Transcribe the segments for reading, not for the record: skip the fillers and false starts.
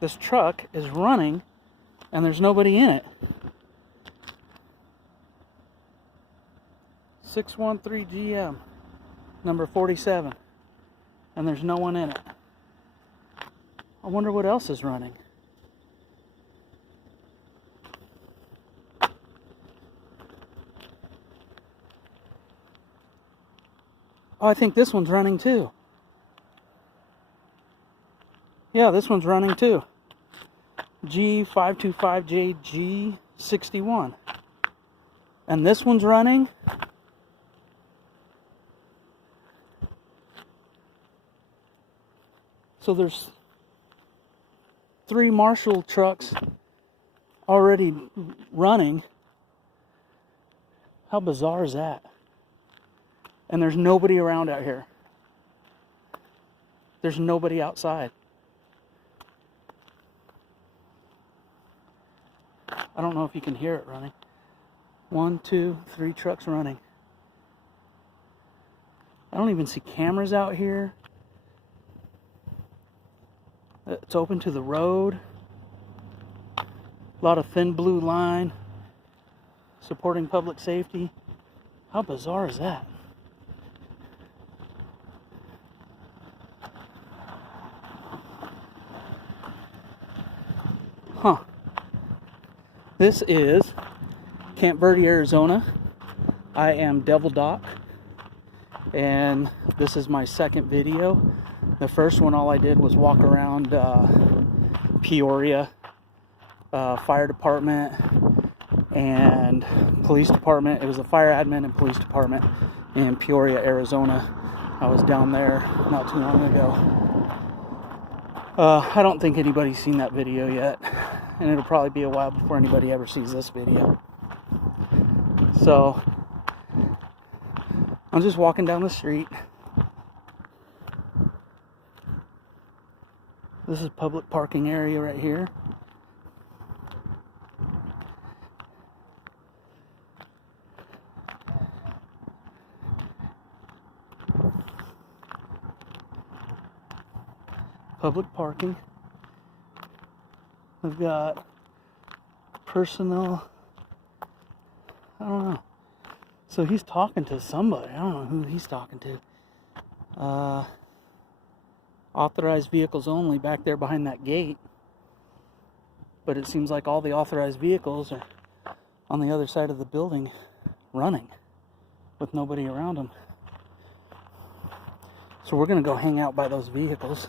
this truck is running and there's nobody in it. 613 GM, number 47, and there's no one in it. I wonder what else is running. Oh, I think this one's running too. Yeah, this one's running too. G525JG61. And this one's running. So there's 3 Marshall trucks already running. How bizarre is that? And there's nobody around out here. There's nobody outside. I don't know if you can hear it running. 1, 2, 3 trucks running. I don't even see cameras out here. It's open to the road. A lot of thin blue line supporting public safety. How bizarre is that? Huh. This is Camp Verde, Arizona. I am Devil Doc, and this is my second video. The first one, all I did was walk around Peoria Fire Department and Police Department. It was the Fire Admin and Police Department in Peoria, Arizona. I was down there not too long ago. I don't think anybody's seen that video yet, and it'll probably be a while before anybody ever sees this video. So, I'm just walking down the street. This is public parking area right here. Public parking. We've got personal, I don't know. So he's talking to somebody. I don't know who he's talking to. Authorized vehicles only back there behind that gate. But it seems like all the authorized vehicles are on the other side of the building running with nobody around them. So we're going to go hang out by those vehicles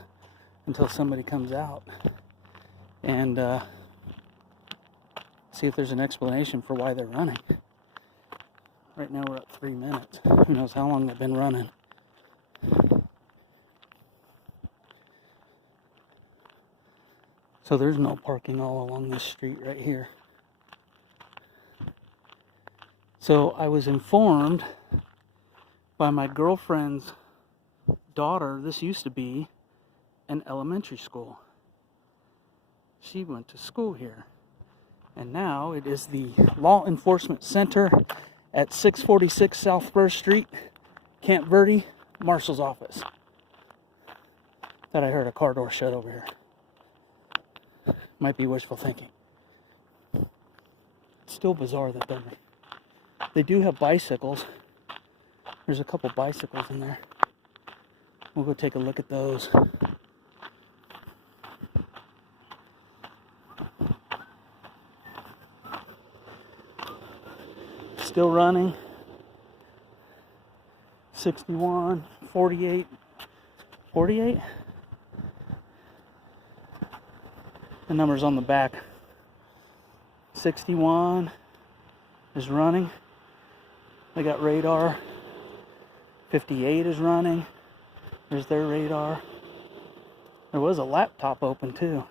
until somebody comes out and see if there's an explanation for why they're running. Right now we're at 3 minutes. Who knows how long they've been running. So there's no parking all along this street right here. So I was informed by my girlfriend's daughter, this used to be an elementary school. She went to school here. And now it is the Law Enforcement Center at 646 South First Street, Camp Verde, Marshal's office. That I heard a car door shut over here. Might be wishful thinking. It's still bizarre that they do have bicycles. There's a couple bicycles in there. We'll go take a look at those. Still running. 61, 48, 48. The number's on the back. 61 is running. They got radar. 58 is running. There's their radar. There was a laptop open too.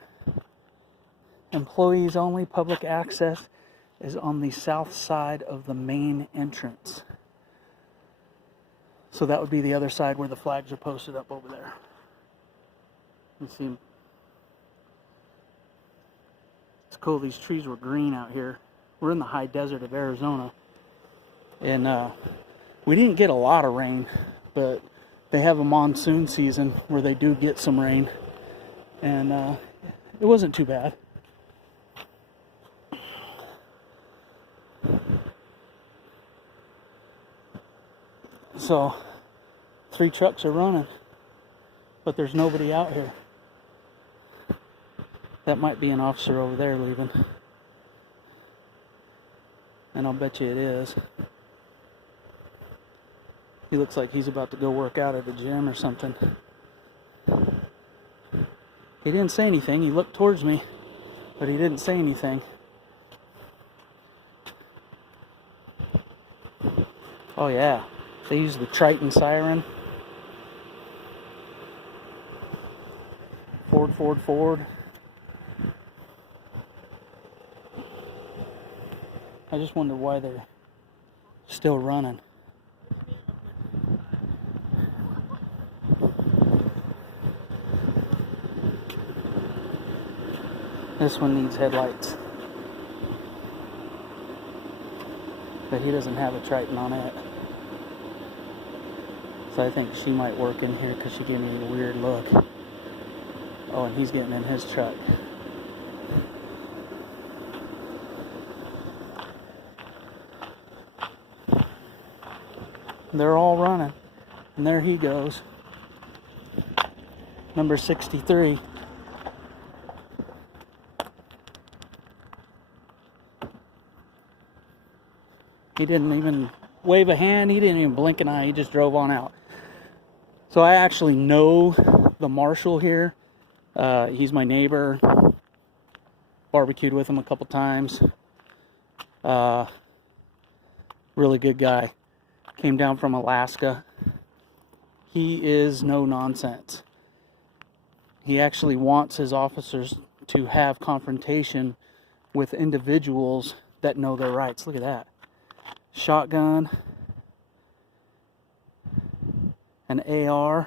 Employees only, public access is on the south side of the main entrance. So that would be the other side where the flags are posted up over there. You see them. It's cool, these trees were green out here. We're in the high desert of Arizona. And we didn't get a lot of rain, but they have a monsoon season where they do get some rain. And it wasn't too bad. So 3 trucks are running, but there's nobody out here. That might be an officer over there leaving. And I'll bet you it is. He looks like he's about to go work out at a gym or something. He didn't say anything. He looked towards me, but he didn't say anything. Oh yeah, they use the Triton siren. Ford. I just wonder why they're still running. This one needs headlights. But he doesn't have a Triton on it. So I think she might work in here because she gave me a weird look. Oh, and he's getting in his truck. They're all running. And there he goes. Number 63. He didn't even wave a hand. He didn't even blink an eye. He just drove on out. So I actually know the marshal here. He's my neighbor. Barbecued with him a couple times. Really good guy. Came down from Alaska. He is no nonsense. He actually wants his officers to have confrontation with individuals that know their rights. Look at that. Shotgun. An AR.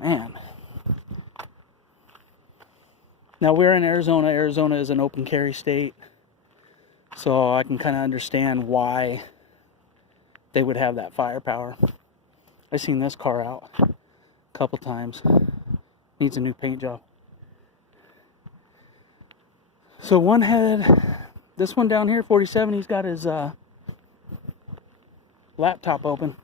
Man. Now we're in Arizona. Arizona is an open carry state. So I can kind of understand why they would have that firepower. I've seen this car out a couple times. Needs a new paint job. So one head, this one down here, 47, he's got his laptop open.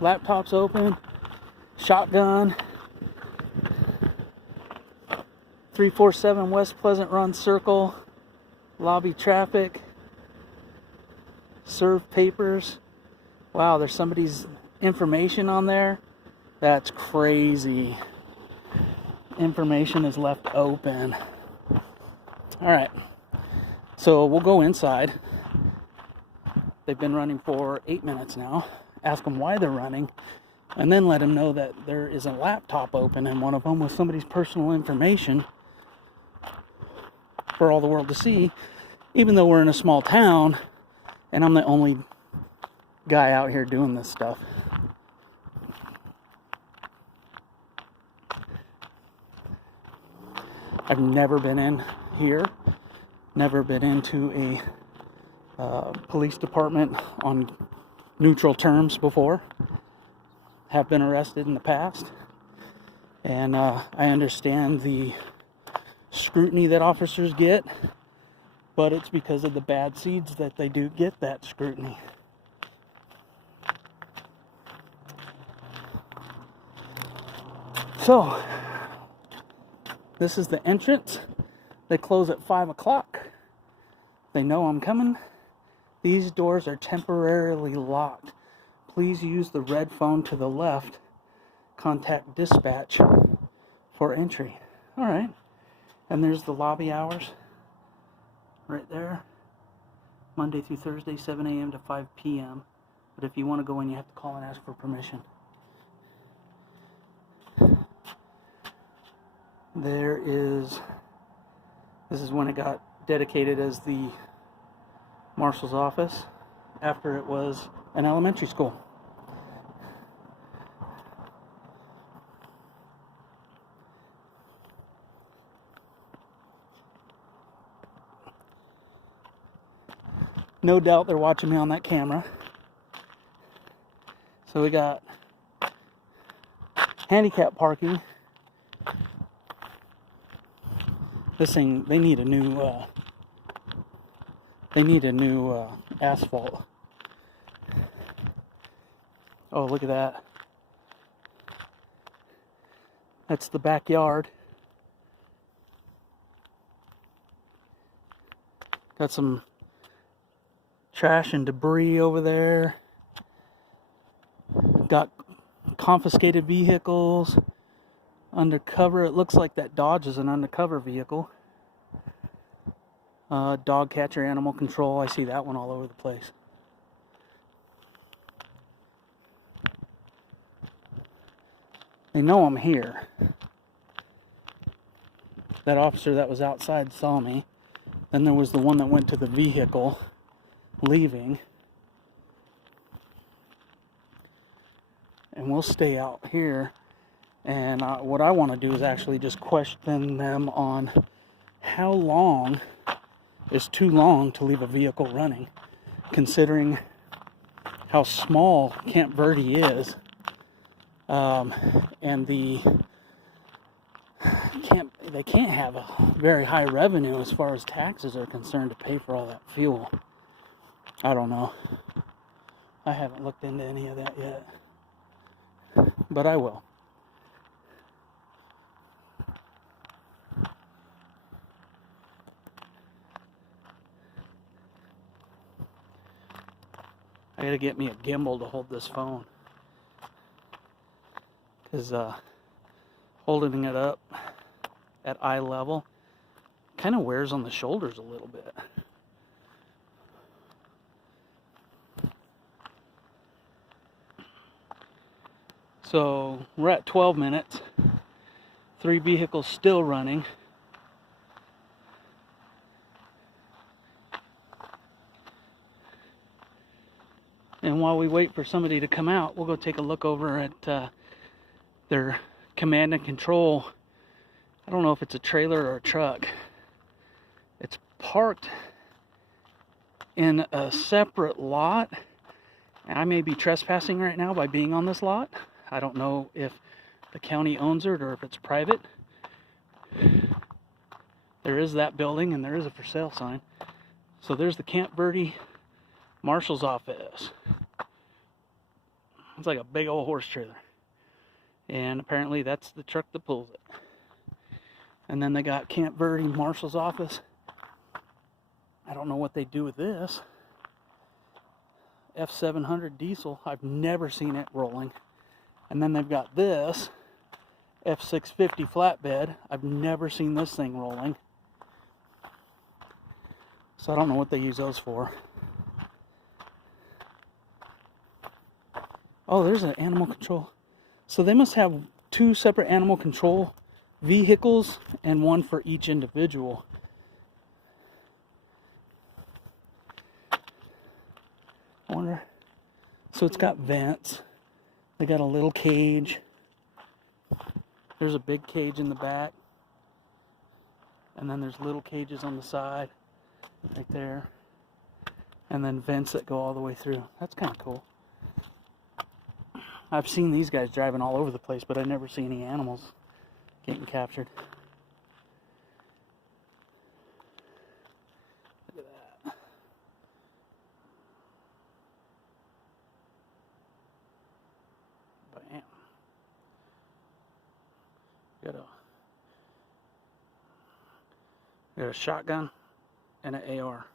Laptop's open. Shotgun. 347 West Pleasant Run Circle. Lobby traffic. Serve papers. Wow, there's somebody's information on there. That's crazy. Information is left open. Alright. So we'll go inside. They've been running for 8 minutes now. Ask them why they're running. And then let them know that there is a laptop open in one of them with somebody's personal information for all the world to see. Even though we're in a small town and I'm the only guy out here doing this stuff. I've never been in here, never been into a police department on neutral terms before. Have been arrested in the past, and I understand the scrutiny that officers get, but it's because of the bad seeds that they do get that scrutiny. So, this is the entrance. They close at 5 o'clock. They know I'm coming. These doors are temporarily locked. Please use the red phone to the left. Contact dispatch for entry. Alright. And there's the lobby hours. Right there. Monday through Thursday, 7 a.m. to 5 p.m. But if you want to go in, you have to call and ask for permission. This is when it got dedicated as the marshal's office after it was an elementary school. No doubt they're watching me on that camera. So we got handicap parking. This thing, they need a new asphalt. Oh, look at that. That's the backyard. Got some trash and debris over there. Got confiscated vehicles. Undercover. It looks like that Dodge is an undercover vehicle. Dog catcher, animal control. I see that one all over the place. They know I'm here. That officer that was outside saw me. Then there was the one that went to the vehicle leaving. And we'll stay out here. And what I want to do is actually just question them on how long is too long to leave a vehicle running, considering how small Camp Verde is. And they can't have a very high revenue as far as taxes are concerned to pay for all that fuel. I don't know. I haven't looked into any of that yet, but I will. I gotta get me a gimbal to hold this phone, because holding it up at eye level kind of wears on the shoulders a little bit. So we're at 12 minutes. 3 vehicles still running. And while we wait for somebody to come out, we'll go take a look over at their command and control. I don't know if it's a trailer or a truck. It's parked in a separate lot. And I may be trespassing right now by being on this lot. I don't know if the county owns it or if it's private. There is that building and there is a for sale sign. So there's the Camp Verde Marshal's office. It's like a big old horse trailer. And apparently that's the truck that pulls it. And then they got Camp Verde Marshal's office. I don't know what they do with this. F700 diesel. I've never seen it rolling. And then they've got this F650 flatbed. I've never seen this thing rolling. So I don't know what they use those for. Oh, there's an animal control. So they must have 2 separate animal control vehicles and one for each individual. I wonder. So it's got vents. They got a little cage. There's a big cage in the back. And then there's little cages on the side. Right there. And then vents that go all the way through. That's kind of cool. I've seen these guys driving all over the place, but I never see any animals getting captured. Look at that. Bam. Got a shotgun and an AR.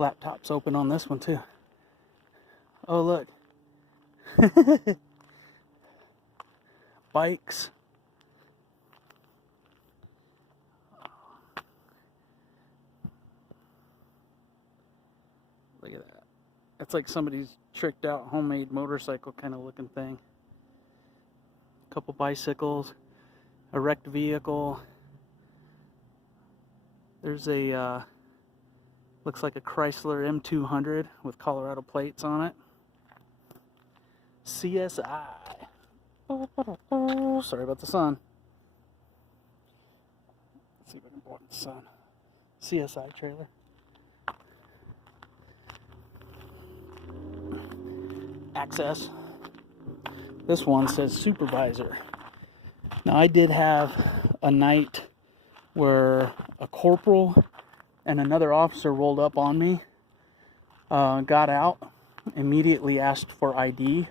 Laptop's open on this one too. Oh, look. Bikes. Look at that. That's like somebody's tricked out homemade motorcycle kind of looking thing. A couple bicycles. A wrecked vehicle. There's a Looks like a Chrysler M200 with Colorado plates on it. CSI. Sorry about the sun. Let's see if I can block the sun. CSI trailer. Access. This one says supervisor. Now I did have a night where a corporal and another officer rolled up on me, got out, immediately asked for ID.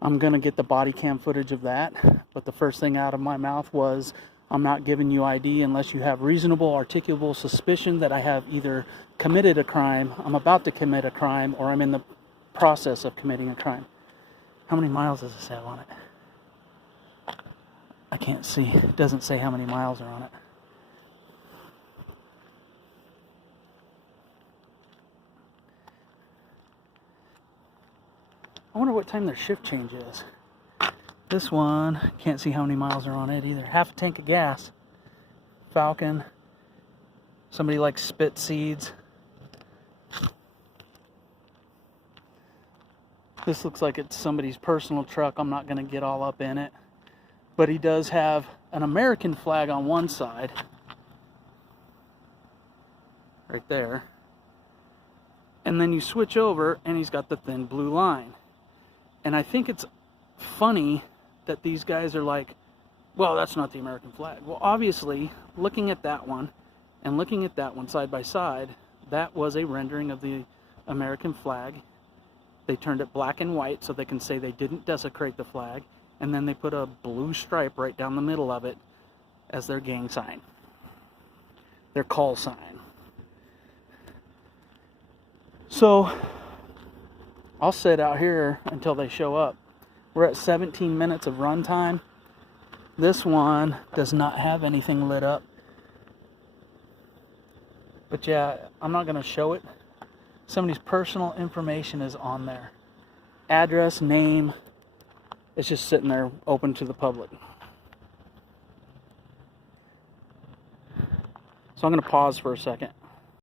I'm going to get the body cam footage of that, but the first thing out of my mouth was, I'm not giving you ID unless you have reasonable, articulable suspicion that I have either committed a crime, I'm about to commit a crime, or I'm in the process of committing a crime. How many miles does this have on it? I can't see. It doesn't say how many miles are on it. I wonder what time their shift change is. This one, can't see how many miles are on it either. Half a tank of gas. Falcon. Somebody likes spit seeds. This looks like it's somebody's personal truck. I'm not going to get all up in it. But he does have an American flag on one side. Right there. And then you switch over and he's got the thin blue line. And I think it's funny that these guys are like, well, that's not the American flag. Well, obviously, looking at that one and looking at that one side by side, that was a rendering of the American flag. They turned it black and white so they can say they didn't desecrate the flag. And then they put a blue stripe right down the middle of it as their gang sign, their call sign. So I'll sit out here until they show up. We're at 17 minutes of run time. This one does not have anything lit up. But yeah, I'm not going to show it. Somebody's personal information is on there. Address, name. It's just sitting there open to the public. So I'm going to pause for a second.